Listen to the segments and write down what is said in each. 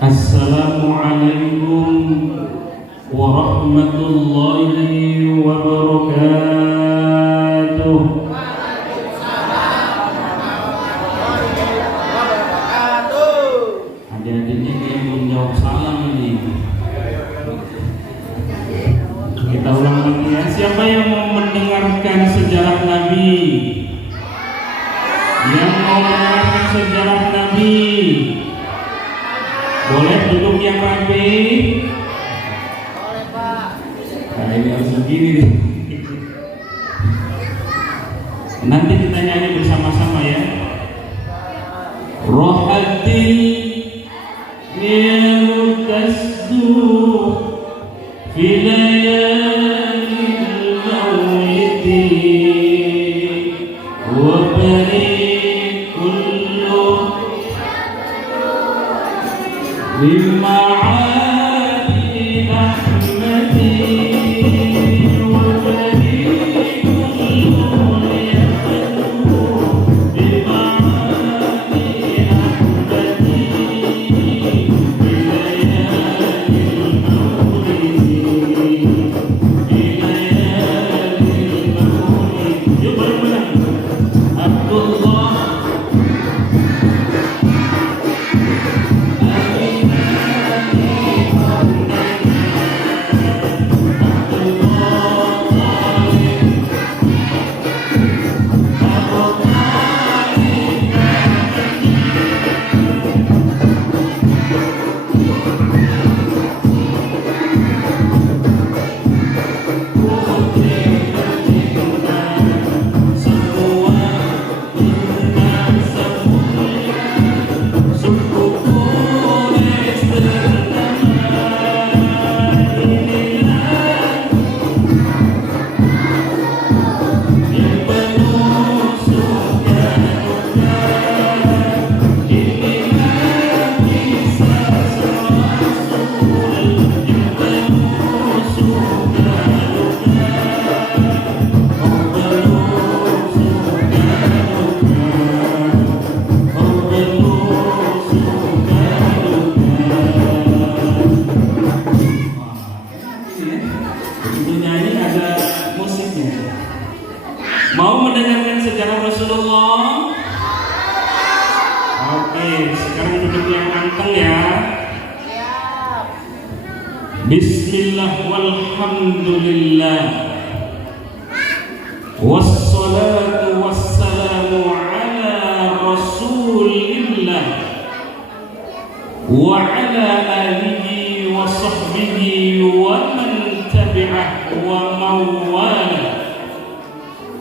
Assalamualaikum warahmatullahi wabarakatuh. Adik-adiknya yang menjawab salam ini. Kita ulang lagi ya. Siapa yang mau mendengarkan sejarah Nabi? Yang mau mendengarkan sejarah Nabi? Boleh duduk yang rapi? Boleh, Pak. Nah, ini harus begini nih. Nanti kita nyanyi bersama-sama ya. Rohati mirtasdu filayalil mawlidi wa bari kullu bima'adi ahmadi wa bari kullu yaqdu bima'adi ahmadi bilayalil mawlidi bilayalil mawlidi. Yuk bareng-bareng. Abdullah mau mendengarkan sejarah Rasulullah? Oke, sekarang duduk yang anteng ya. Bismillah walhamdulillah wassalatu wassalamu ala rasulillah wa ala alihi wa sahbihi wa man tabi'ah wa mawala.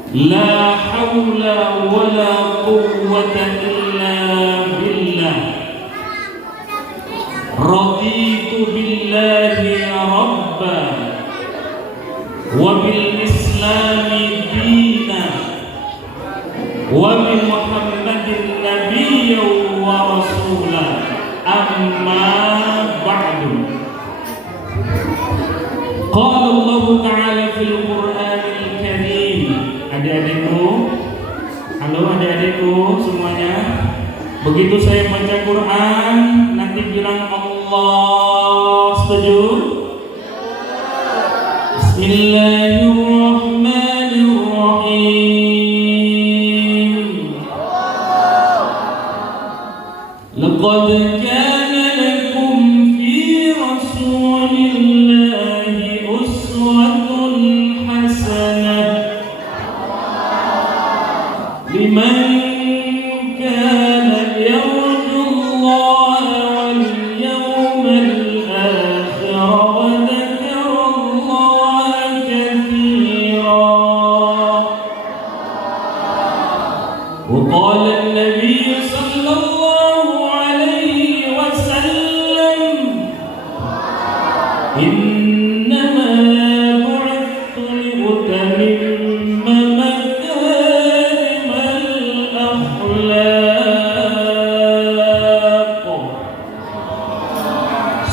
La hawla wa la quwwata illa billah. Raditu billahi rabba wa bil islami dina wa bi muhammadin nabiyyan wa rasulah. Amma ba'du. Qala Allah ta'ala fil Qur'anil Karim. Adik-adikku, halo adik-adikku semuanya. Begitu saya baca Quran, nanti bilang Allah. Setuju? Bismillahirrahmanirrahim. Laqad kana lakum fi rasulillahi uswatun hasanah liman kana yarju Allah wal yawmal akhir wa dhakara Allah katsira. Wa qala an-nabiy sallallahu alaihi wasallam innama bu'ithtu liutammima makarimal akhlaq.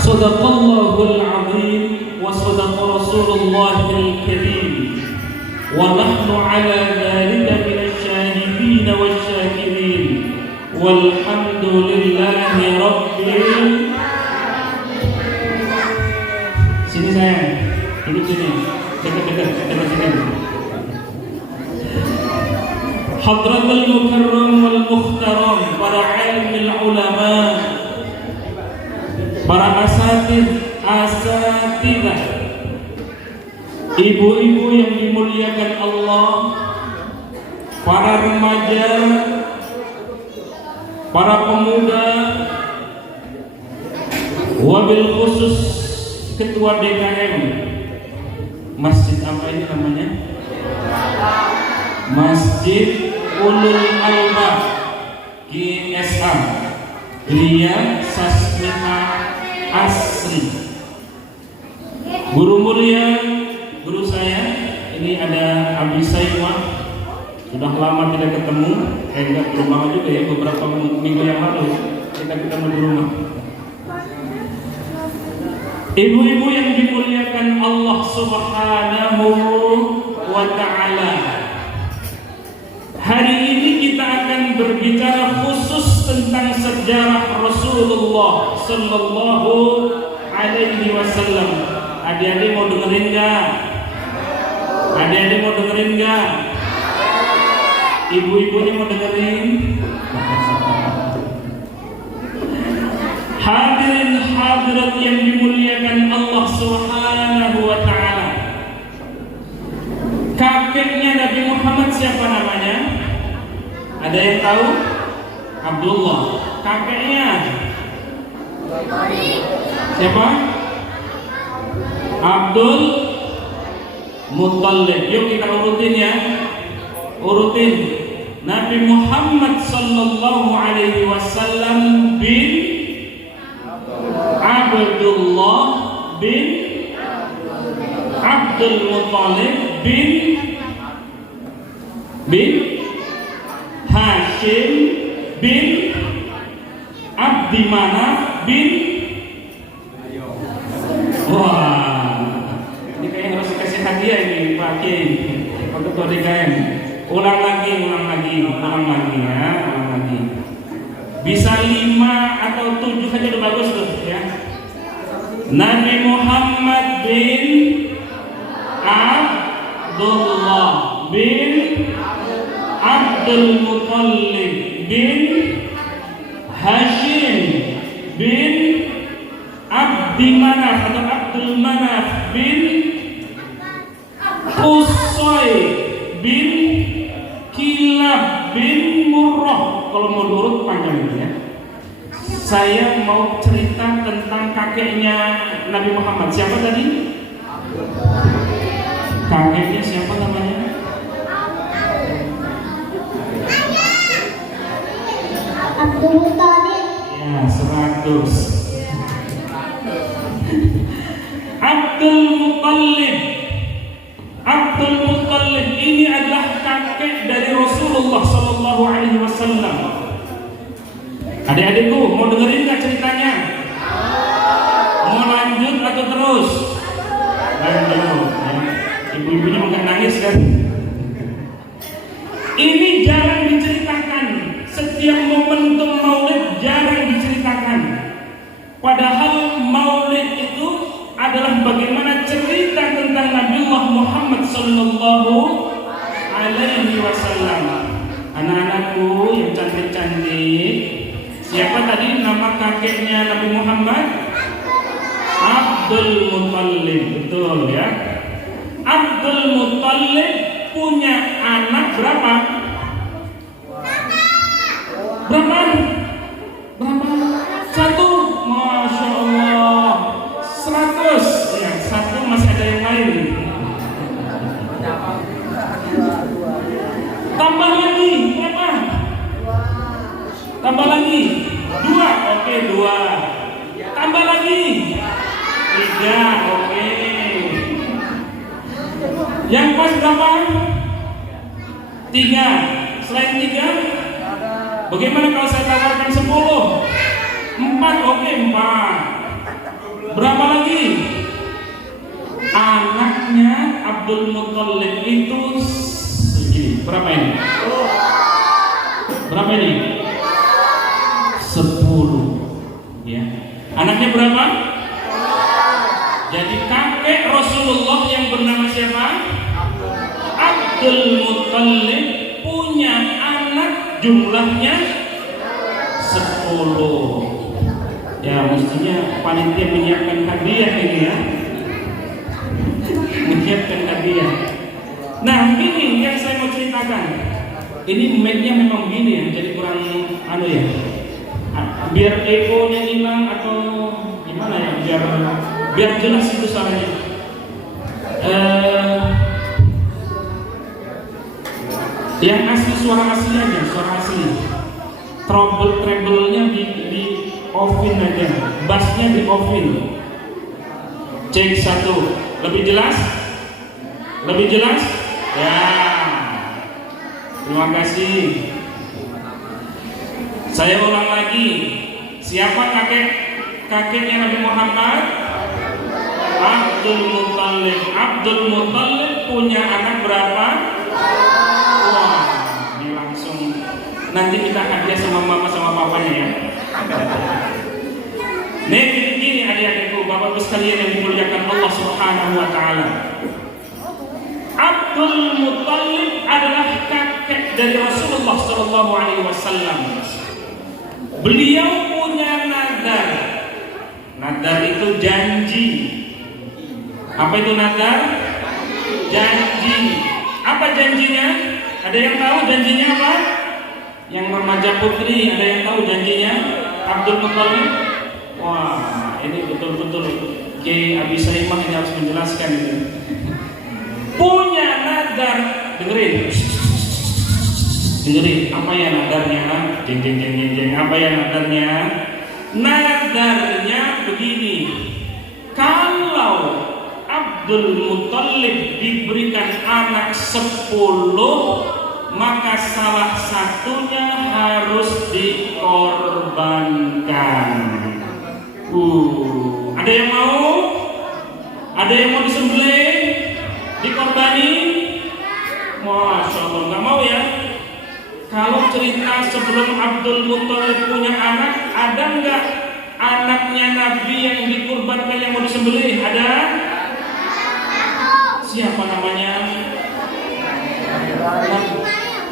Sadaqallahul azim wa sadaqa rasulullahil karim wa nahnu ala dhalika minasy syahidin wasyakirin walhamdulillahi rabbil sayang. Duduk sini. Dekat sini. Hadratul Mukarram wal Mukhtaram, para alimul ulama, para asatidah, ibu-ibu yang dimuliakan Allah, para remaja, para pemuda, wabil khusus ketua DKM masjid apa ini namanya? Masjid Ulul Albab GSA Gria Sasmita Asri. Guru mulia, guru saya ini ada Abi Saimah, sudah lama tidak ketemu, enggak berumah juga ya, beberapa minggu yang lalu kita ketemu di rumah. Ibu-ibu yang dimuliakan Allah Subhanahu wa Ta'ala, hari ini kita akan berbicara khusus tentang sejarah Rasulullah Sallallahu Alaihi Wasallam. Adik-adik mau dengerin nggak? Adik-adik mau dengerin nggak? Ibu-ibunya mau dengerin? Hadirin hadirat yang dimuliakan Allah Subhanahu wa Ta'ala, kakeknya Nabi Muhammad siapa namanya? Ada yang tahu? Abdullah. Kakeknya siapa? Abdul Muttalib. Yuk kita urutin ya. Urutin. Nabi Muhammad sallallahu alaihi wasallam bin Abdullah bin Abdul Muttalib bin Hashim bin Abdi Manaf bin. Wah, ini kayaknya harus dikasih hadiah ini Pak Kim, Pak Ketua DKM. Ulang lagi ya. Bisa 5 atau 7 saja udah bagus tuh ya. Nabi Muhammad bin Abdullah bin Abdul Muttalib bin Hashim bin Abdi Manaf atau Abdul Manaf bin Qusay bin Kilab bin Murrah. Kalau mau urut panjang ya. Saya mau cerita tentang kakeknya Nabi Muhammad. Siapa tadi? Kakeknya siapa namanya? Abdul Muttalib. Ya, 100. Abdul Muttalib. Abdul Muttalib ini adalah kakek dari Rasulullah Sallallahu Alaihi Wasallam. Adik-adikku mau dengerin nggak ceritanya? Mau lanjut atau terus? Lanjut. Ya. Ibu-ibunya mungkin nangis kan? Ini jarang diceritakan. Setiap momentum Maulid jarang diceritakan. Padahal Maulid itu adalah bagaimana cerita tentang Nabiullah Muhammad Sallallahu Alaihi Wasallam. Anak-anakku yang cantik-cantik, siapa tadi nama kakeknya Nabi Muhammad? Abdul Muttalib, betul ya. Abdul Muttalib punya anak berapa? Berapa? 1. Masya Allah. 100. Ya, 1 masih ada yang lain. Tambah lagi berapa? Tambah lagi 2. Oke, 2. Tambah lagi 3. Oke. Yang pas berapa? 3. Selain 3, bagaimana kalau saya tawarkan 10? 4. Oke, 4. Berapa lagi? Anaknya Abdul Muttalib itu segini. Berapa ini? Berapa ini? 10. Ya. Anaknya berapa? Jadi kakak Kakek Rasulullah yang bernama siapa? Abdul Muttalib punya anak jumlahnya 10. Ya mestinya panitia menyiapkan hadiah ini ya. Menyiapkan hadiah. Nah ini yang saya mau ceritakan. Ini mic-nya memang gini ya, jadi kurang ya. Biar echo-nya hilang atau gimana ya, biar jelas itu suaranya. Yang asli suara asli aja, suara asli. Treble-nya di offin aja, bassnya di offin. Cek 1, lebih jelas? Lebih jelas? Ya. Terima kasih. Saya ulang lagi. Siapa kakeknya Nabi Muhammad? Abdul Muttalib. Abdul Muttalib punya anak berapa? Wah, ini langsung. Nanti kita hadiah sama mama sama papanya ya. Nih gini adik-adikku, bapak ibu sekalian yang dimuliakan Allah Subhanahu wa taala. Abdul Muttalib adalah kakek dari Rasulullah sallallahu alaihi wasallam. Beliau punya nadar. Nadar itu janji. Apa itu nadar? Janji. Apa janjinya? Ada yang tahu janjinya apa? Yang remaja putri, ada yang tahu janjinya? Abdul Muttalib. Wah, ini betul-betul Kiai Abi Saimah ini harus menjelaskan ini. Punya nadar, dengerin. Dengerin, apa ya nadarnya? Jeng jeng jeng jeng jeng. Apa ya nadarnya? Nadarnya begini. Kalau Abdul Muttalib diberikan anak 10, maka salah satunya harus dikorbankan. Ada yang mau? Ada yang mau disembelih? Dikorbani? Masya Allah, nggak mau ya? Kalau cerita sebelum Abdul Muttalib punya anak, ada nggak anaknya Nabi yang dikurbankan yang mau disembelih? Ada? Siapa namanya?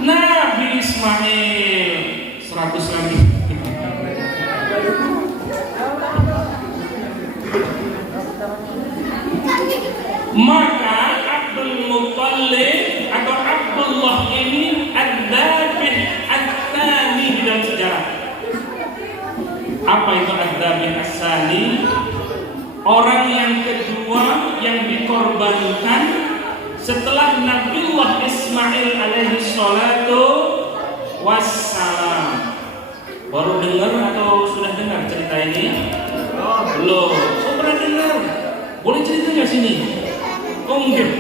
Nabi Ismail. 100 lagi. Maka Abdul Muttalib atau Abdullah ini ad-dabih at-tsani di dalam sejarah. Apa itu ad-dabih at-tsani? Orang yang kedua yang dikorbankan setelah Nabiullah Ismail alaihi salatu wassalam. Baru dengar atau sudah dengar cerita ini? Belum. Oh, pernah dengar? Boleh cerita nggak sini? Oh enggak.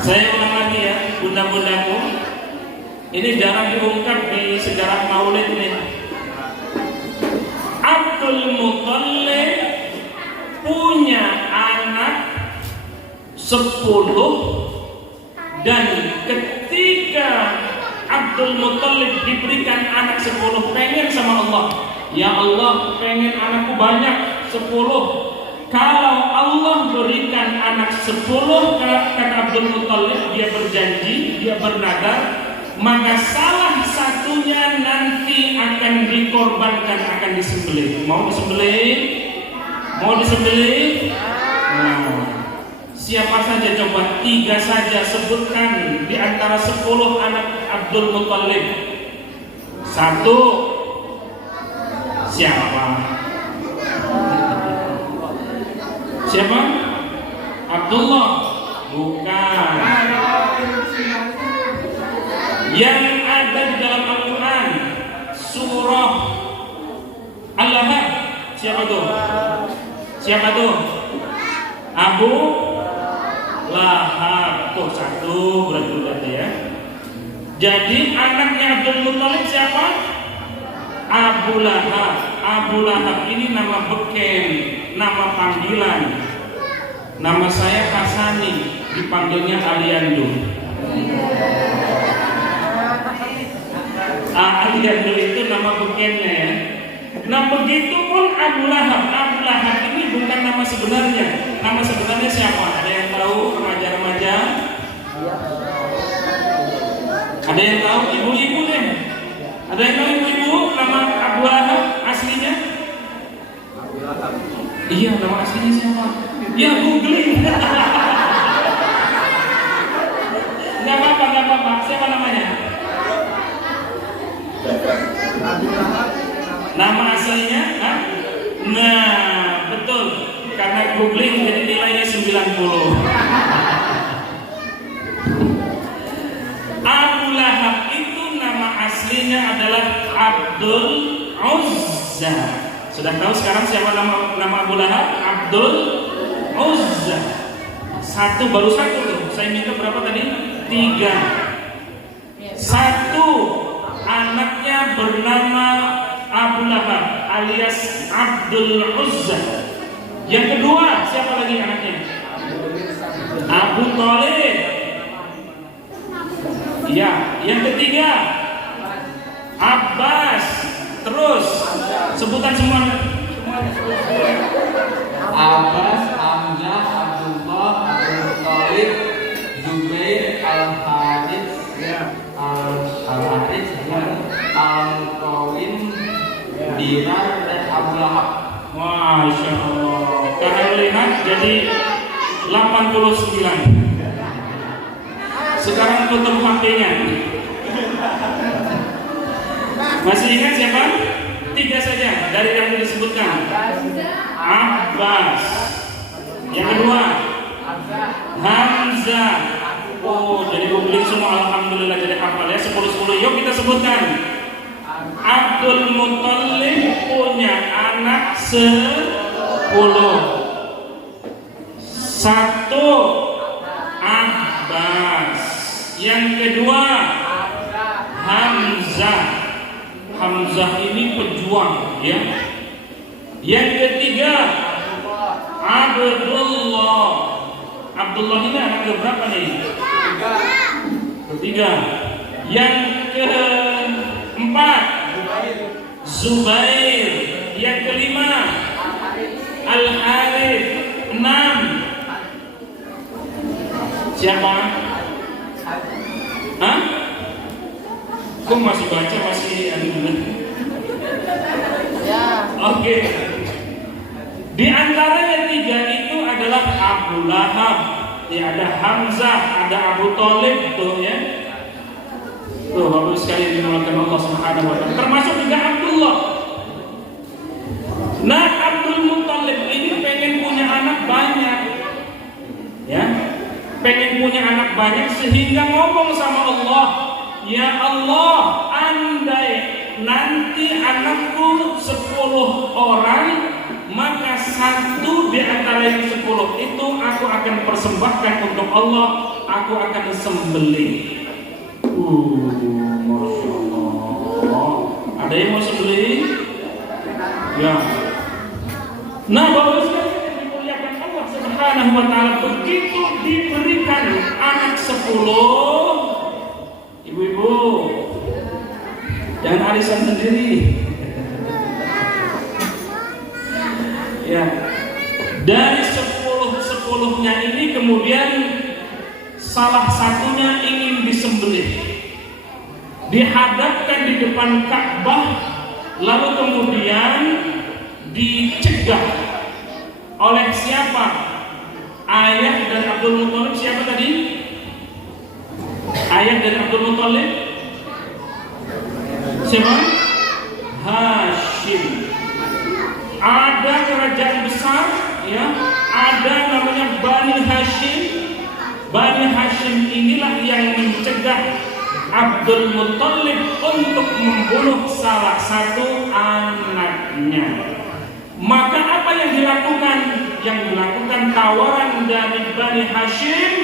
Saya ulang lagi ya, bunda-bundaku. Ini jarang diungkap di sejarah Maulid ini. Abdul Muttalib punya anak 10, dan ketika Abdul Muttalib diberikan anak 10, pengen sama Allah, ya Allah pengen anakku banyak 10. Kalau Allah berikan anak 10, kata Abdul Muttalib, dia berjanji, dia bernadar, maka salah satunya nanti akan dikorbankan, akan disembelih. Mau disembelih? Mau disembelih? Nah, siapa saja coba? 3 saja sebutkan di antara 10 anak Abdul Muttalib. 1. Siapa? Siapa? Abdullah? Bukan. Yang ada di dalam Al-Quran surah Al-Lahab. Siapa tuh? Siapa tuh? Abu Lahab. Tuh 1 berarti ya. Jadi anaknya Abdul Muttalib siapa? Abu Lahab. Abu Lahab ini nama beken, nama panggilan. Nama saya Hasani, dipanggilnya Aliando. Aliando itu nama bekennya ya. Nah begitu pun Abu Lahab. Abu Lahab ini bukan nama sebenarnya. Nama sebenarnya siapa? Ada yang tahu remaja-remaja? Ada yang tahu ibu-ibu deh? Ada yang tahu ibu-ibu nama Abu Lahab aslinya? Iya, nama aslinya siapa? Ya googling. Nggak apa-apa. Siapa namanya? Nama aslinya? Hah? Nah, betul. Karena googling jadi nilainya 90. Abu Lahab itu nama aslinya adalah Abdul Uzza. Sudah tahu sekarang siapa nama Abu Lahab? Abdul Uzza. Baru satu tuh. Saya minta berapa tadi? 3. Satu, anaknya bernama Abu Lahab alias Abdul Uzza. Yang kedua, siapa lagi anaknya? Abu Thalib. Ya, yang ketiga Abbas. Terus sebutan semua. Abbas, Hamzah, Abdullah, Abdul Thalib, Zubair, Al-Harits, Al-Harits, Al-Qawin, Dirar, dan Abu Lahab. Masya Allah. Kalian lihat jadi 89. Sekarang tutup HP-nya. Masih ingat siapa? 3 saja dari yang disebutkan. Abbas. Yang kedua Hamzah. Oh, jadi googling semua. Alhamdulillah jadi hafal ya. 10-10. Yuk kita sebutkan. Abdul Muthalib punya anak 10. 1 Abbas. Yang kedua Hamzah. Hamzah ini pejuang ya. Yang ketiga Abdullah. Abdullah ini anak keberapa nih? Ketiga. Yang keempat Zubair. Yang kelima Al-Harits. 6. Siapa? Hah? Kok masih baca masih Oke. Di antaranya 3 itu adalah Abu Lahab. Ya, ada Hamzah, ada Abu Thalib tuh ya. Tuh bagus sekali dimulakan Allah Subhanahu wa taala. Termasuk juga Abdullah. Nah, Abdul Muthalib ini pengen punya anak banyak. Ya. Pengen punya anak banyak sehingga ngomong sama Allah, "Ya Allah, andai nanti anakku 10 orang, maka 1 di antara yang 10 itu aku akan persembahkan untuk Allah, aku akan sembelih." Masya Allah. Ada yang mau sembelih? Ya. Nah, bagus sekali dimuliakan Allah Subhanahu wa taala. Begitu diberikan anak 10, ibu-ibu jangan arisan sendiri. Ya. Dari 10-10-nya ini kemudian salah satunya ingin disembelih. Dihadapkan di depan Ka'bah, lalu kemudian dicegah oleh siapa? Ayah dan Abdul Muthalib. Siapa tadi? Ayah dan Abdul Muthalib. Siapa? Hashim. Ada kerajaan besar, ya. Ada namanya Bani Hashim. Bani Hashim inilah yang mencegah Abdul Muthalib untuk membunuh salah satu anaknya. Maka apa yang dilakukan? Yang dilakukan tawaran dari Bani Hashim,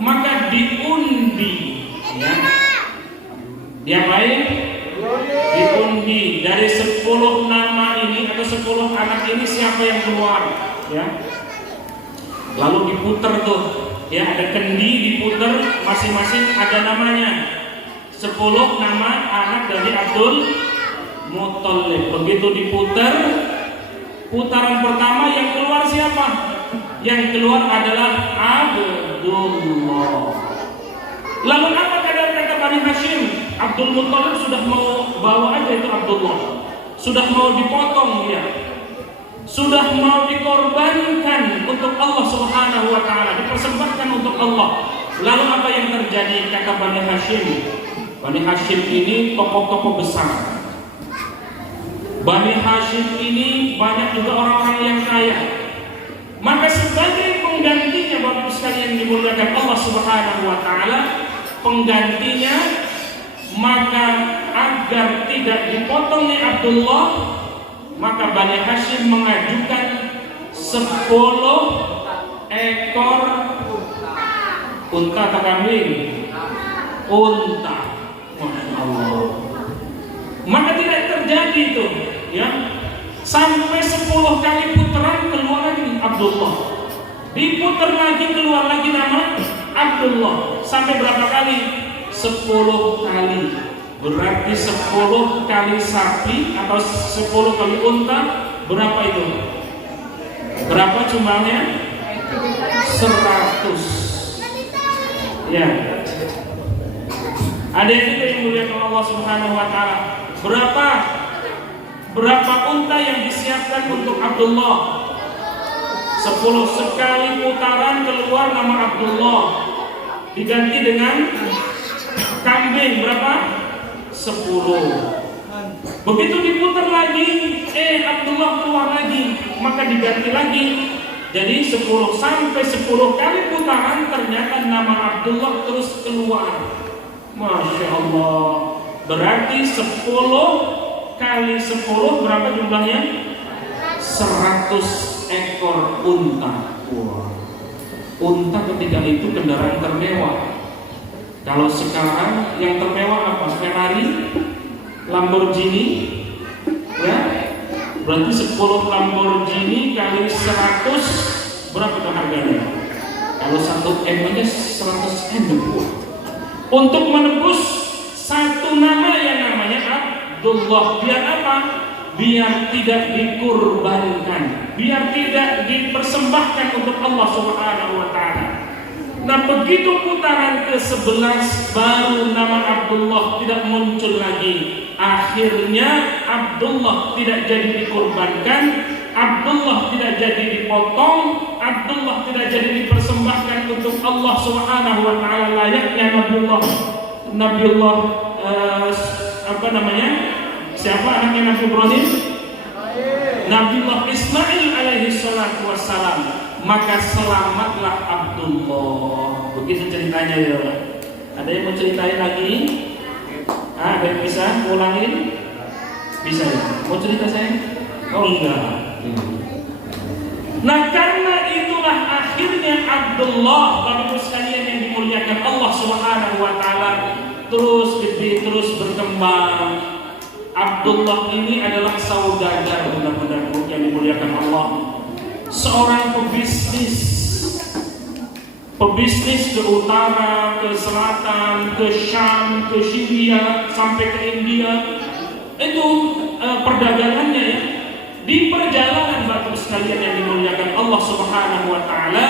maka diundi, ya. Diapain? Diundi. Dari 10 nama ini atau 10 anak ini siapa yang keluar, ya. Lalu diputer tuh, ya, ada kendi diputer, masing-masing ada namanya. 10 nama anak dari Abdul Muthalib. Begitu diputar, putaran pertama yang keluar siapa? Yang keluar adalah Abdullah. Lalu apa kata Bani Hashim? Abdul Muthalib sudah mau bawa aja itu Abdullah. Sudah mau dipotong dia. Sudah mau dikorbankan untuk Allah Subhanahu wa taala, dipersembahkan untuk Allah. Lalu apa yang terjadi kata Bani Hashim? Bani Hashim ini tokoh-tokoh besar. Bani Hashim ini banyak juga orang-orang yang kaya. Maka sebagai penggantinya Bapak sekalian dimuliakan Allah Subhanahu wa taala, penggantinya maka agar tidak dipotongnya Abdullah, maka Bani Hashim mengajukan 10 ekor unta atau kambing? Unta. Masya Allah. Maka tidak terjadi itu, ya. Sampai 10 kali putaran keluar lagi Abdullah. Diputar lagi keluar lagi nama Abdullah. Sampai berapa kali? 10 kali. Berarti 10 kali sapi atau 10 kali unta, berapa itu? Berapa jumlahnya? 100. Ya. Ada juga yang muliakan Allah Subhanahu wa taala. Berapa unta yang disiapkan untuk Abdullah? 10 sekali putaran keluar nama Abdullah. Diganti dengan kambing berapa? 10. Begitu diputar lagi, Abdullah keluar lagi, maka diganti lagi. Jadi 10 sampai 10 kali putaran ternyata nama Abdullah terus keluar. Masya Allah. Berarti 10 kali 10 berapa jumlahnya? 100 ekor unta. Wah. Unta ketika itu kendaraan termewah. Kalau sekarang yang termewah apa? Ferrari, Lamborghini, ya. Berarti 10 Lamborghini kali 100 berapa itu harganya? Kalau 1 M aja 100 M. Untuk menebus satu nama yang namanya Abdullah. Biar apa? Biar tidak dikurbankan, biar tidak dipersembahkan untuk Allah Subhanahu wa taala. Nah, begitu putaran ke-11 baru nama Abdullah tidak muncul lagi. Akhirnya Abdullah tidak jadi dikurbankan, Abdullah tidak jadi dipotong, Abdullah tidak jadi dipersembahkan untuk Allah Subhanahu wa taala. Layaknya Nabiullah apa namanya? Siapa anaknya Nabi Ibrahim? Nabiullah Ismail alaihi salatu wassalam. Maka selamatlah Abdullah. Begitu ceritanya ya. Ada yang mau ceritain lagi? Ada yang bisa ulangin? Bisa ya? Mau cerita saya? Oh enggak. Nah, karena itulah akhirnya Abdullah, Bapak Ibu sekalian yang dimuliakan Allah Subhanahu wa taala, terus gede, terus berkembang. Abdullah ini adalah saudagar, benar-benar yang dimuliakan Allah. Seorang pebisnis ke utara, ke selatan, ke Syam, ke Syria, sampai ke India. Itu perdagangannya ya. Di perjalanan Bapak sekalian yang dimuliakan Allah Subhanahu wa taala,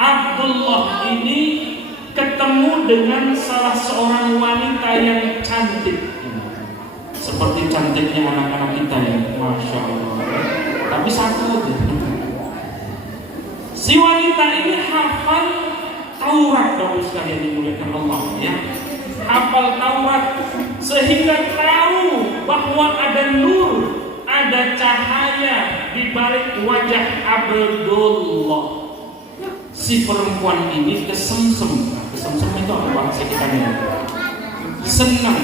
Abdullah ini ketemu dengan salah seorang wanita yang cantik. Seperti cantiknya anak-anak kita ya, Masya Allah. Tapi satu aja. Si wanita ini hafal Taurat, Bapak sekalian dimuliakan Allah ya. Hafal Taurat sehingga tahu bahwa ada nur, ada cahaya di balik wajah Abdullah. Si perempuan ini kesemsem. Kesemsem itu apa bahasa kita nih? Senang.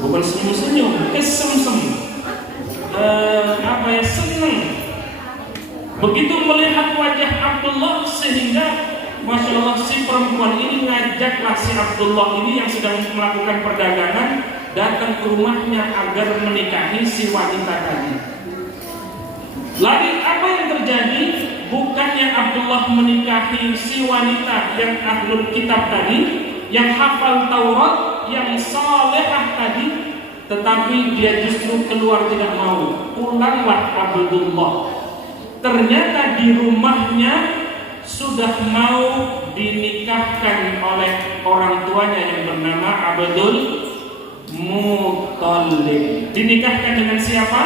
Bukan senyum-senyum, kesemsem. Senang. Begitu melihat wajah Abdullah sehingga Masya Allah si perempuan ini ngajaklah si Abdullah ini yang sedang melakukan perdagangan datang ke rumahnya agar menikahi si wanita tadi. Lalu apa yang terjadi? Bukannya Abdullah menikahi si wanita yang ahlul kitab tadi, yang hafal Taurat, yang salehah tadi, tetapi dia justru keluar tidak mau. Pulanglah Abdullah. Ternyata di rumahnya sudah mau dinikahkan oleh orang tuanya yang bernama Abdul Muthalib. Dinikahkan dengan siapa?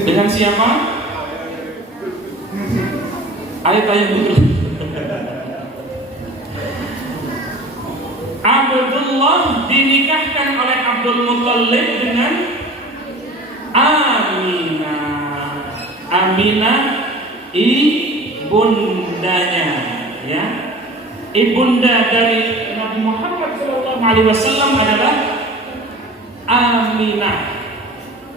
Dengan siapa? Ayat-ayat dulu. Abdullah dinikahkan oleh Abdul Muthalib dengan Aminah ibundanya, ya. Ibunda dari Nabi Muhammad SAW adalah Aminah.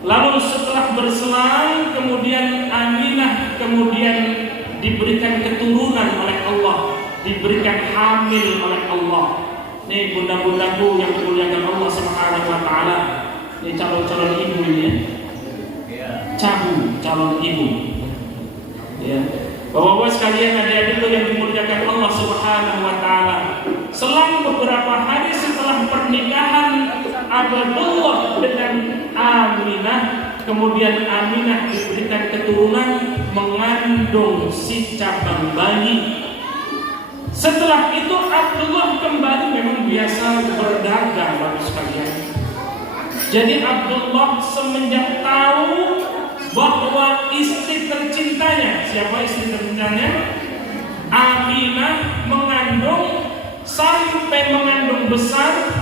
Lalu setelah berselang, kemudian Aminah kemudian diberikan keturunan oleh Allah, diberikan hamil oleh Allah. Nih bunda-bundaku yang dimuliakan Allah Subhanahu wa taala. Ini calon-calon ibu ini ya. Calon ibu. Ya. Bapak-bapak sekalian, adik-adikku yang dimuliakan Allah Subhanahu wa taala. Selang beberapa hari setelah pernikahan Abdullah dengan Aminah, kemudian Aminah diberikan keturunan, mengandung si cabang bayi. Setelah itu Abdullah kembali memang biasa berdagang, Bapak sekalian. Jadi Abdullah semenjak tahu bahwa istri tercintanya, siapa istri tercintanya? Aminah mengandung, sampai mengandung besar,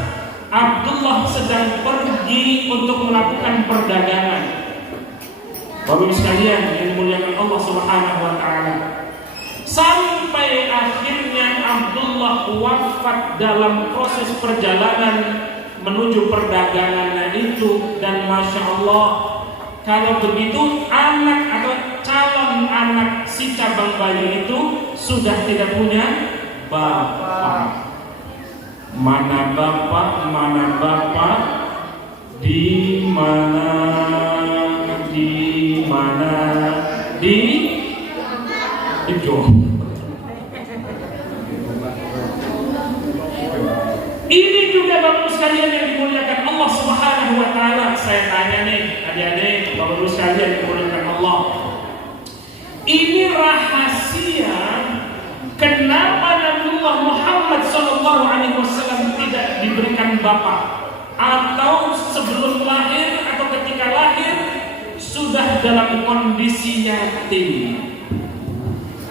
Abdullah sedang pergi untuk melakukan perdagangan. Bapak sekalian yang dimuliakan Allah Subhanahu wa taala. Sampai akhirnya Abdullah wafat dalam proses perjalanan menuju perdagangannya itu. Dan Masya Allah, kalau begitu anak atau calon anak si cabang bayi itu sudah tidak punya bapak. Mana bapak, di itu. Ini juga Bapak sekalian yang dimuliakan Allah Subhanahu wa taala. Saya tanya nih, adik-adik, Bapak sekalian yang dimuliakan Allah. Ini rahasia kenapa Nabiullah Muhammad SAW tidak diberikan bapak, atau sebelum lahir atau ketika lahir sudah dalam kondisi yatim.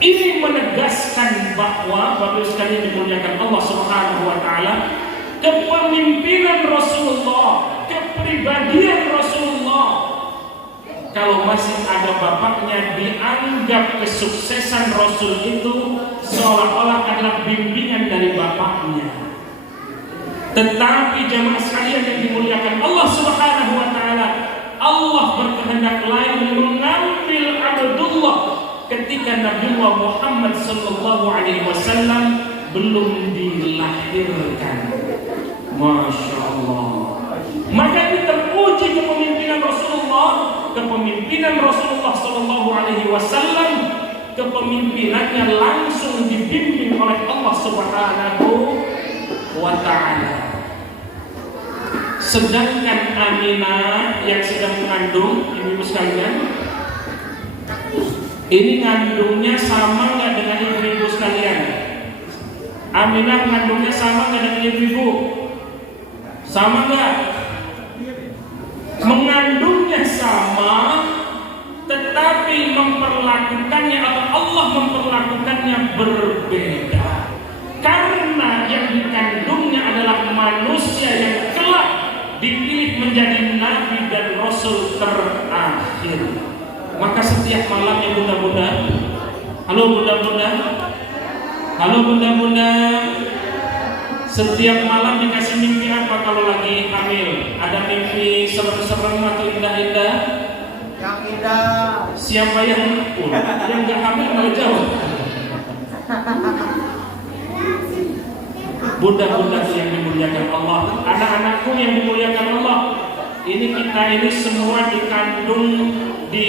Ini menegaskan bahwa Bapak sekalian dimuliakan Allah Subhanahu wa taala, kepemimpinan Rasulullah, kepribadian Rasulullah, kalau masih ada bapaknya dianggap kesuksesan Rasul itu seolah-olah adalah bimbingan dari bapaknya. Tetapi jemaah sekalian yang dimuliakan Allah Subhanahu wa taala, Allah berkehendak lain mengambil Abdullah ketika Nabiullah Muhammad sallallahu alaihi wasallam belum dilahirkan. Masya Allah. Maka ini teruji kepemimpinan Rasulullah, kepemimpinan Rasulullah sallallahu alaihi wasallam, kepemimpinannya langsung dibimbing oleh Allah Subhanahu wa taala. Sedangkan Aminah yang sedang mengandung, ibu-ibu sekalian, ini ngandungnya sama nggak dengan ibu-ibu sekalian? Aminah ngandungnya sama nggak dengan ibu-ibu? Sama nggak? Mengandungnya sama, tetapi memperlakukannya atau Allah memperlakukannya berbeda. Karena yang dikandungnya adalah manusia yang kelak dipilih menjadi nabi dan rasul terakhir. Maka setiap malamnya bunda-bunda, halo bunda-bunda, halo bunda-bunda, setiap malam dikasih mimpi apa kalau lagi hamil? Ada mimpi serem-serem atau indah-indah? Yang indah. Siapa yang nggak hamil malah jawab? Bunda-bundaku yang dimuliakan Allah, anak-anakku yang dimuliakan Allah, ini kita ini semua dikandung di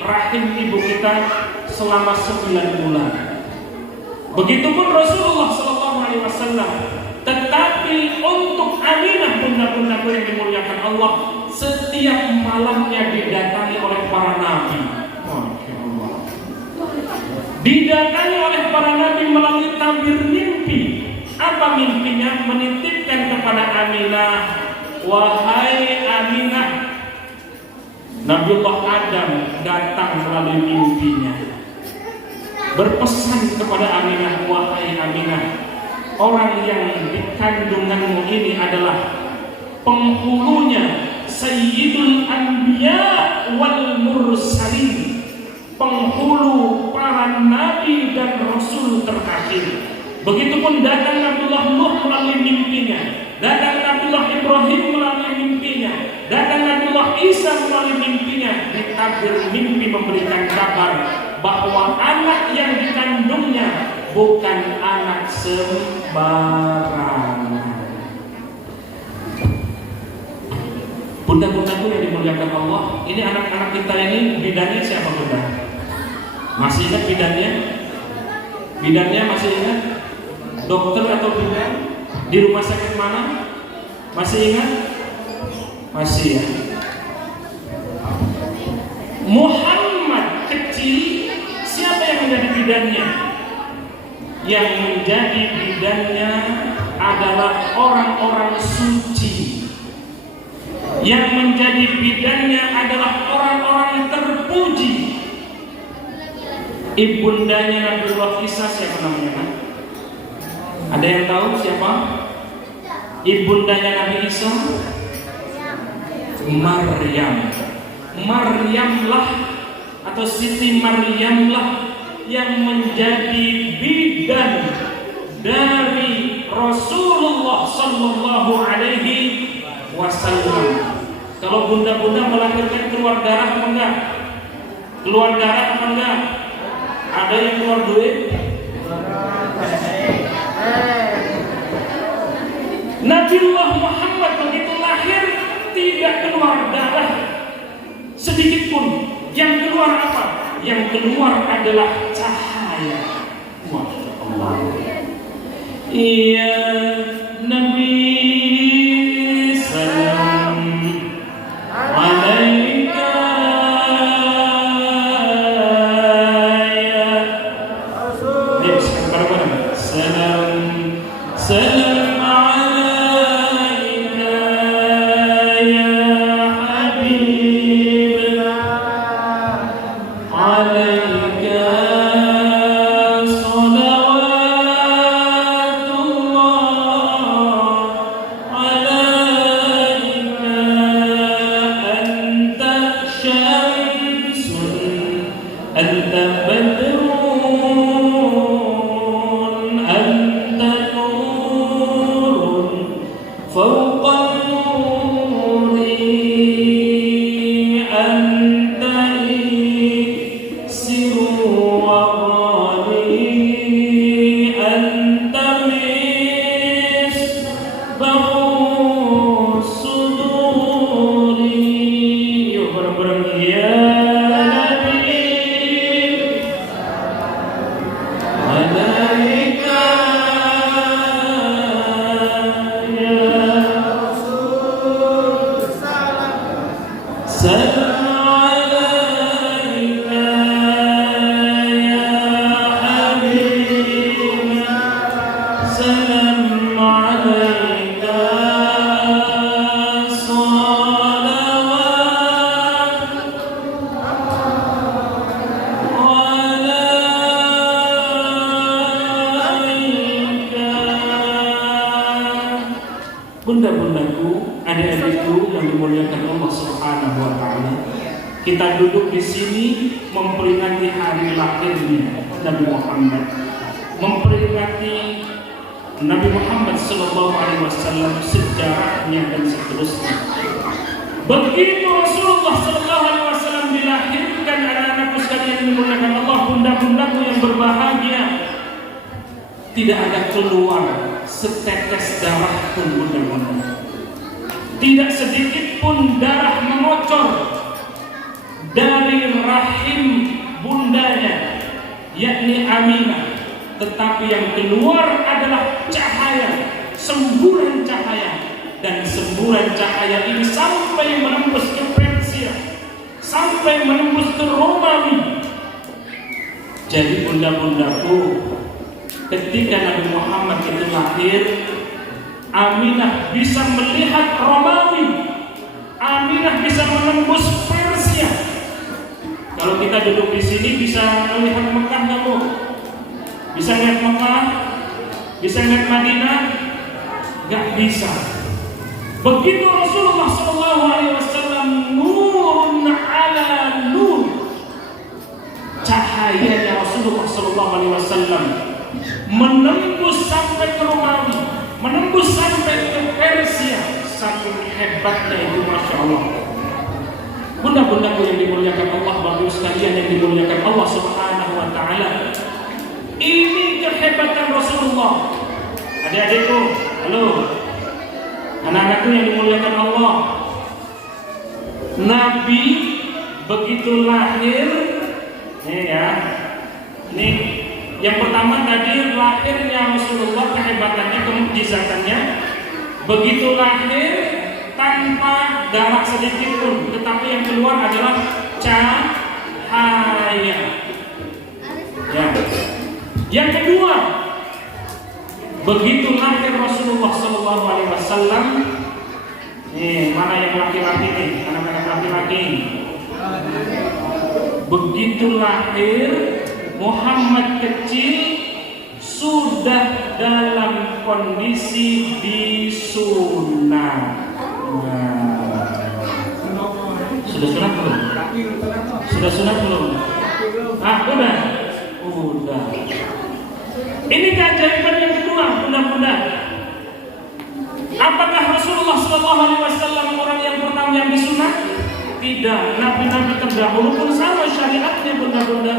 rahim ibu kita selama 9 bulan. Begitupun Rasulullah SAW. Tetapi Tapi untuk Aminah, bunda-bundaku yang dimuliakan Allah, setiap malamnya didatangi oleh para nabi. Masya Allah. Didatangi oleh para nabi melalui tabir mimpi. Apa mimpinya? Menitipkan kepada Aminah, wahai Aminah, Nabiullah Adam datang melalui mimpinya, berpesan kepada Aminah, wahai Aminah, orang yang di kandunganmu ini adalah penghulunya Sayyidul Anbiya wal Mursalin, penghulu para nabi dan rasul terakhir. Begitupun datang Nabiullah Nuh melalui mimpinya, datang Nabiullah Ibrahim melalui mimpinya, datang Nabiullah Isa melalui mimpinya. Di tabir mimpi memberikan kabar bahwa anak yang dikandungnya bukan anak sembarangan. Bunda-bundaku yang dimuliakan Allah, ini anak-anak kita ini bidannya siapa bunda? Masih ingat bidannya? Bidannya masih ingat? Dokter atau bidan? Di rumah sakit mana? Masih ingat? Masih ya. Muhammad kecil, siapa yang menjadi bidannya? Yang menjadi bidannya adalah orang-orang suci. Yang menjadi bidannya adalah orang-orang terpuji. Ibundanya Nabiullah Isa siapa namanya kan? Ada yang tahu siapa? Ibundanya Nabi Isa? Maryam. Maryamlah atau Siti Maryamlah yang menjadi bidan dari Rasulullah Sallallahu Alaihi Wasallam. Kalau bunda-bunda melahirkan keluar darah apa enggak? Keluar darah apa enggak? Ada yang keluar duit? Nabiullah Muhammad begitu lahir tidak keluar darah sedikit pun. Yang keluar apa? Yang keluar adalah cahaya. Masya Allah. Iya Nabi salam alaika ya Rasul. Ya, bareng-bareng. Salam salam alaika ya Habibna alaika Bunda-bundaku, adik-adikku yang dimuliakan Allah Subhanahu wa taala. Kita duduk di sini memperingati hari lahirnya Nabi Muhammad. Memperingati Nabi Muhammad sallallahu alaihi wasallam, sejarahnya dan seterusnya. Begitu Rasulullah sallallahu alaihi wasallam dilahirkan, anak-anakku sekalian yang dimuliakan Allah, bunda-bundaku yang berbahagia, tidak ada keluar setetes darah pun bunda-bunda. Tidak sedikit pun darah mengocor dari rahim bundanya, yakni Aminah. Tetapi yang keluar adalah cahaya semburan cahaya, dan semburan cahaya ini sampai menembus ke Persia, sampai menembus ke Romawi. Jadi bunda-bundaku, ketika Nabi Muhammad itu lahir, Aminah bisa melihat Romawi, Aminah bisa menembus Persia. Kalau kita duduk di sini bisa melihat Mekah kamu, bisa lihat Mekah, bisa lihat Madinah, gak bisa. Begitu Rasulullah SAW, nurun ala nur, cahayanya Rasulullah SAW menembus sampai ke Romawi, menembus sampai ke Persia. Saking hebatnya itu, Masya Allah. Bunda-bundaku yang dimuliakan Allah, bapak sekalian yang dimuliakan Allah Subhanahu wa Ta'ala, ini kehebatan Rasulullah. Adik-adikku, halo, anak-anakku yang dimuliakan Allah, Nabi begitu lahir, nih ya, nih yang pertama tadi lahirnya Rasulullah, kehebatannya, kemujizatannya. Begitu lahir tanpa darah sedikit pun, tetapi yang keluar adalah cahaya. Ya. Yang kedua, begitu lahir Rasulullah SAW, nih mana yang laki-laki nih, anak-anak laki-laki. Begitu lahir Muhammad kecil sudah dalam kondisi disunat. Sudah sunat belum? Sudah sunat belum? Udah. Udah. Ini keajaiban yang kedua, bunda-bunda. Apakah Rasulullah SAW orang yang pertama yang disunat? Tidak. Nabi-nabi terdahulu pun sama syariatnya, bunda-bunda.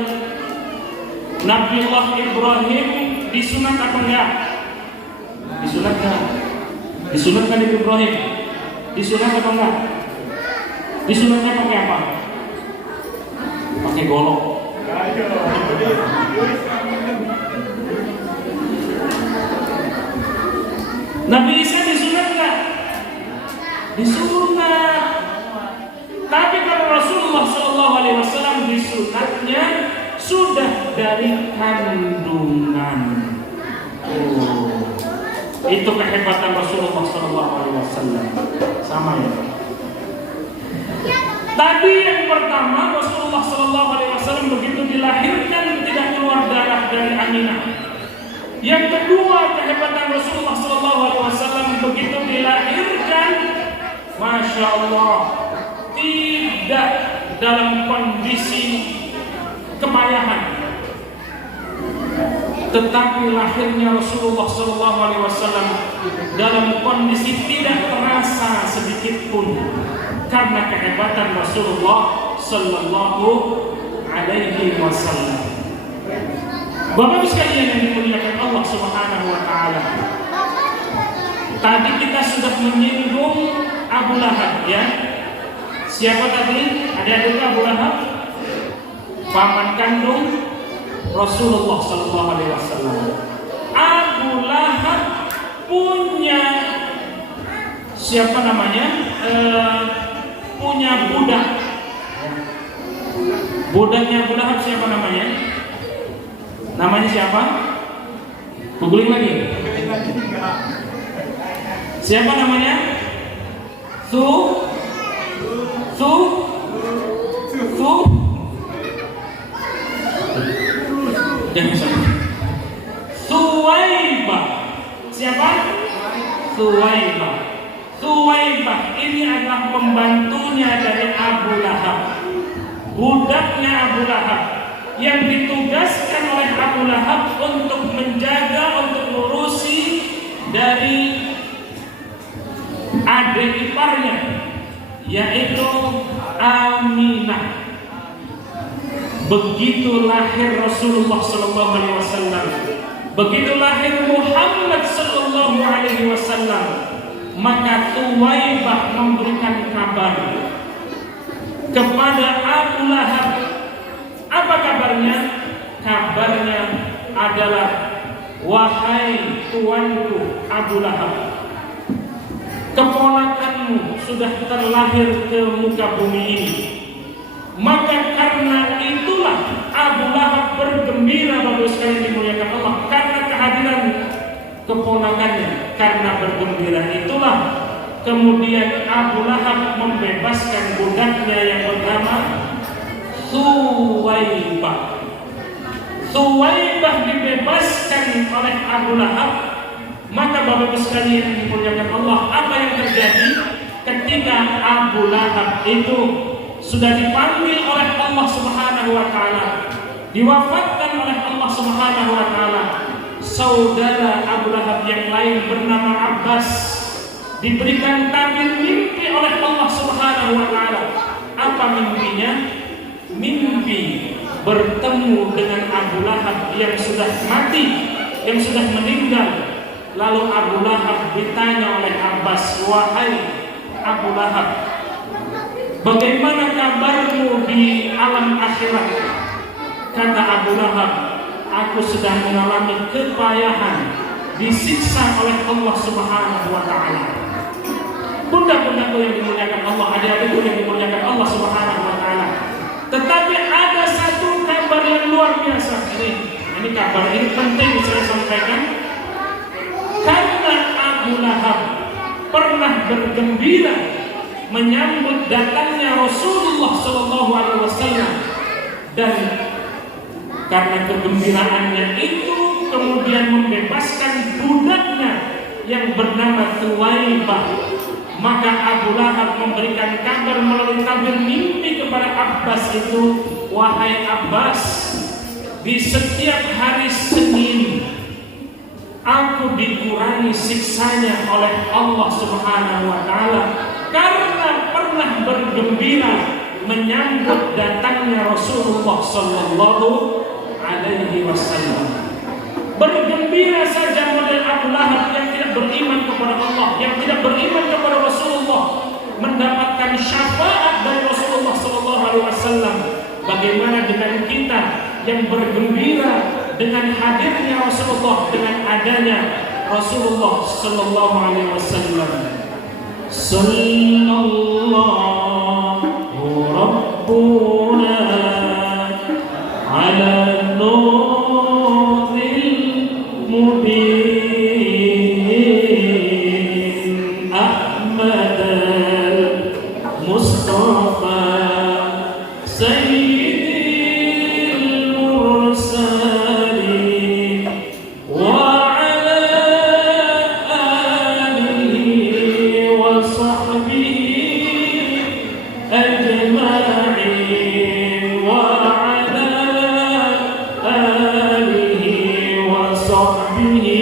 Nabiullah Ibrahim disunat apa enggak? Disunat enggak? Disunat kan Ibrahim? Disunat apa enggak? Disunatnya pakai apa? Pakai golok. Nabi Isa disunat enggak? Disunat. Tapi kalau Rasulullah SAW disunatnya sudah dari kandungan. Itu kehebatan Rasulullah SAW. Sama ya. Tadi yang pertama Rasulullah SAW begitu dilahirkan tidak keluar darah dari Aminah. Yang kedua kehebatan Rasulullah SAW begitu dilahirkan, Masya Allah, tidak dalam kondisi kepayahan, tetapi lahirnya Rasulullah SAW dalam kondisi tidak terasa sedikit pun karena kehebatan Rasulullah Sallallahu Alaihi Wasallam. Bapak sekalian yang dimuliakan Allah Subhanahu Wa Taala, tadi kita sudah menyinggung Abu Lahab, ya. Siapa tadi? Ada Abu Lahab, paman kandung Rasulullah Sallallahu Alaihi Wasallam. Abu Lahab punya siapa namanya? Punya budak. Budaknya Abu Lahab siapa namanya? Namanya siapa? Googling lagi. Siapa namanya? Jangan salah. Suwaibah. Siapa? Suwaibah. Suwaibah ini adalah pembantunya dari Abu Lahab, budaknya Abu Lahab, yang ditugaskan oleh Abu Lahab untuk menjaga, untuk ngurusi dari adik iparnya, yaitu Aminah. Begitu lahir Rasulullah SAW, begitu lahir Muhammad SAW, maka Suwaibah memberikan kabar kepada Abu Lahab. Apa kabarnya? Kabarnya adalah, wahai tuanku Abu Lahab, keponakanmu sudah terlahir ke muka bumi ini. Maka karena itulah Abu Lahab bergembira, Bapak sekalian dimuliakan Allah, karena kehadiran keponakannya. Karena bergembira itulah kemudian Abu Lahab membebaskan budaknya yang bernama Thuwaibah. Thuwaibah dibebaskan oleh Abu Lahab. Maka Bapak sekalian dimuliakan Allah, apa yang terjadi ketika Abu Lahab itu sudah dipanggil oleh Allah Subhanahu wa taala, diwafatkan oleh Allah Subhanahu wa taala, saudara Abu Lahab yang lain bernama Abbas diberikan tabir mimpi oleh Allah Subhanahu wa taala. Apa mimpinya? Mimpi bertemu dengan Abu Lahab yang sudah mati, yang sudah meninggal. Lalu Abu Lahab ditanya oleh Abbas, "Wahai Abu Lahab, bagaimana kabarmu di alam akhirat?" Kata Abu Lahab, "Aku sedang mengalami kepayahan, disiksa oleh Allah Subhanahu wa taala." Bunda-bundaku yang dimuliakan Allah, adik-adikku yang dimuliakan Allah Subhanahu wa taala. Tetapi ada satu kabar yang luar biasa. Ini kabar ini penting saya sampaikan. Karena Abu Lahab pernah bergembira menyambut datangnya Rasulullah SAW, dan karena kegembiraannya itu kemudian membebaskan budaknya yang bernama Thuwaibah. Maka Abu Lahab memberikan kabar melalui tabir mimpi kepada Abbas itu, "Wahai Abbas, di setiap hari Senin aku dikurangi siksanya oleh Allah Subhanahu wa taala karena pernah bergembira menyambut datangnya Rasulullah sallallahu alaihi wasallam." Bergembira saja model Abu Lahab yang tidak beriman kepada Allah, yang tidak beriman kepada Rasulullah, mendapatkan syafaat dari Rasulullah sallallahu alaihi wasallam. Bagaimana dengan kita yang bergembira dengan hadirnya Rasulullah, dengan adanya Rasulullah sallallahu alaihi wasallam? Sallallahu rabbuna ala nuril mubin Ahmad al-Mustafa Sayyidil Mursalin wa ala alihi wa sahbihi ajma'in wa ala alihi wa sahbihi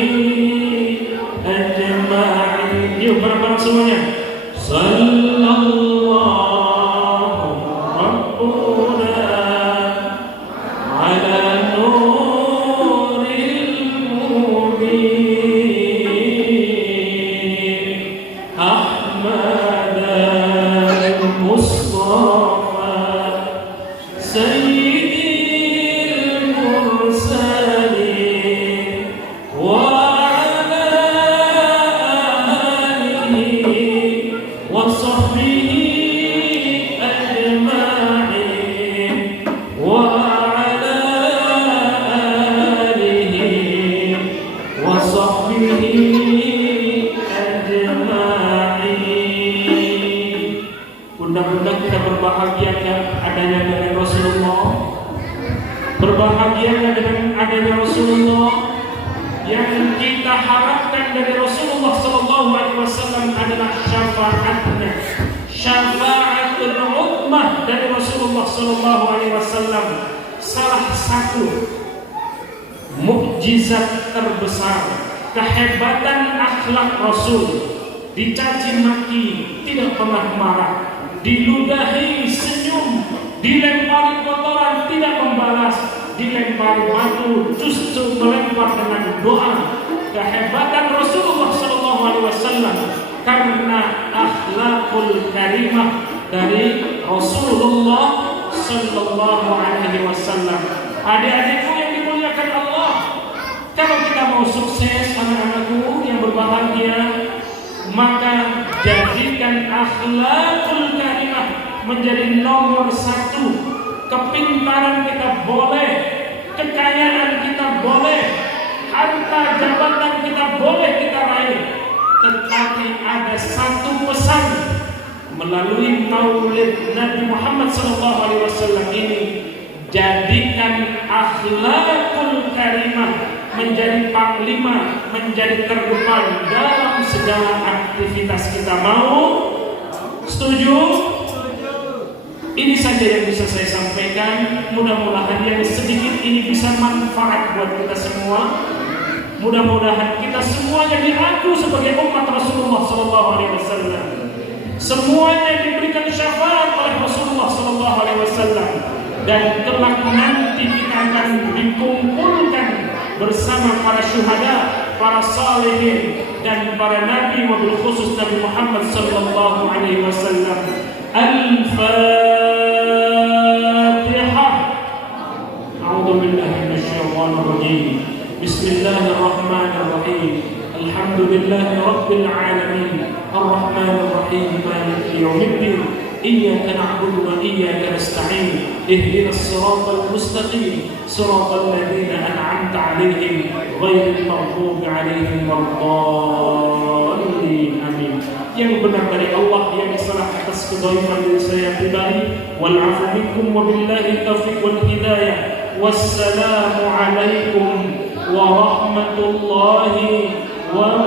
ajma'in. Yuk bareng-bareng semuanya. Sallallahu rabbuna ala nuril mubin Ahmad al-Mustafa Sayyidil Mursalin wa ala alihi wa sahbihi ajma'in wa ala alihi wa sahbihi ajma'in. Bunda-bunda, kita berbahagia adanya dengan Rasulullah, berbahagia dengan adanya Rasulullah. Yang kita harapkan dari Rasulullah sallallahu alaihi wasallam adalah syafaatnya, syafaatul ummah dari Rasulullah sallallahu alaihi wasallam. Salah satu mukjizat terbesar, kehebatan akhlak Rasul, dicaci maki tidak pernah marah, diludahi senyum, dilempari kotoran tidak membalas, dilempari batu justru melempar dengan doa. Kehebatan Rasulullah sallallahu alaihi wasallam karena akhlakul karimah dari Rasulullah sallallahu alaihi wasallam. Adik-adikku yang dimuliakan Allah, Kalau kita mau sukses anak-anakku yang berbahagia, maka jadikan akhlakul karimah menjadi nomor satu. Kepintaran kita boleh, kekayaan kita boleh, harta jabatan kita boleh kita raih, tetapi ada satu pesan melalui maulid Nabi Muhammad SAW ini: jadikan akhlakul karimah menjadi panglima, menjadi terdepan dalam segala aktivitas kita. Mau? Setuju? Ini saja yang bisa saya sampaikan. Mudah-mudahan yang sedikit ini bisa manfaat buat kita semua. Mudah-mudahan kita semuanya diaku sebagai umat Rasulullah SAW. Semuanya diberikan syafaat oleh Rasulullah SAW. Dan kelak nanti kita akan dikumpulkan bersama para syuhada, para salihin, dan para nabi, wabil khusus Nabi Muhammad SAW. Al-Fatihah. A'udzu billahi minasyaitonir rajim. Bismillahirrahmanirrahim. Alhamdulillahi rabbil alamin. Ar-Rahmanir Rahim. Maliki yaumiddin. Iyyaka na'budu wa iyyaka nasta'in. Ihdinas siratal mustaqim. Siratal ladzina an'amta 'alaihim ghairil maghdubi 'alaihim waladdallin. Amin. Yang benar dari Allah, yang salah atas kedoliman dari saya pribadi. Wal 'afu minkum wa billahi taufiq wal hidayah. Wassalamu alaikum warahmatullahi wabarakatuh.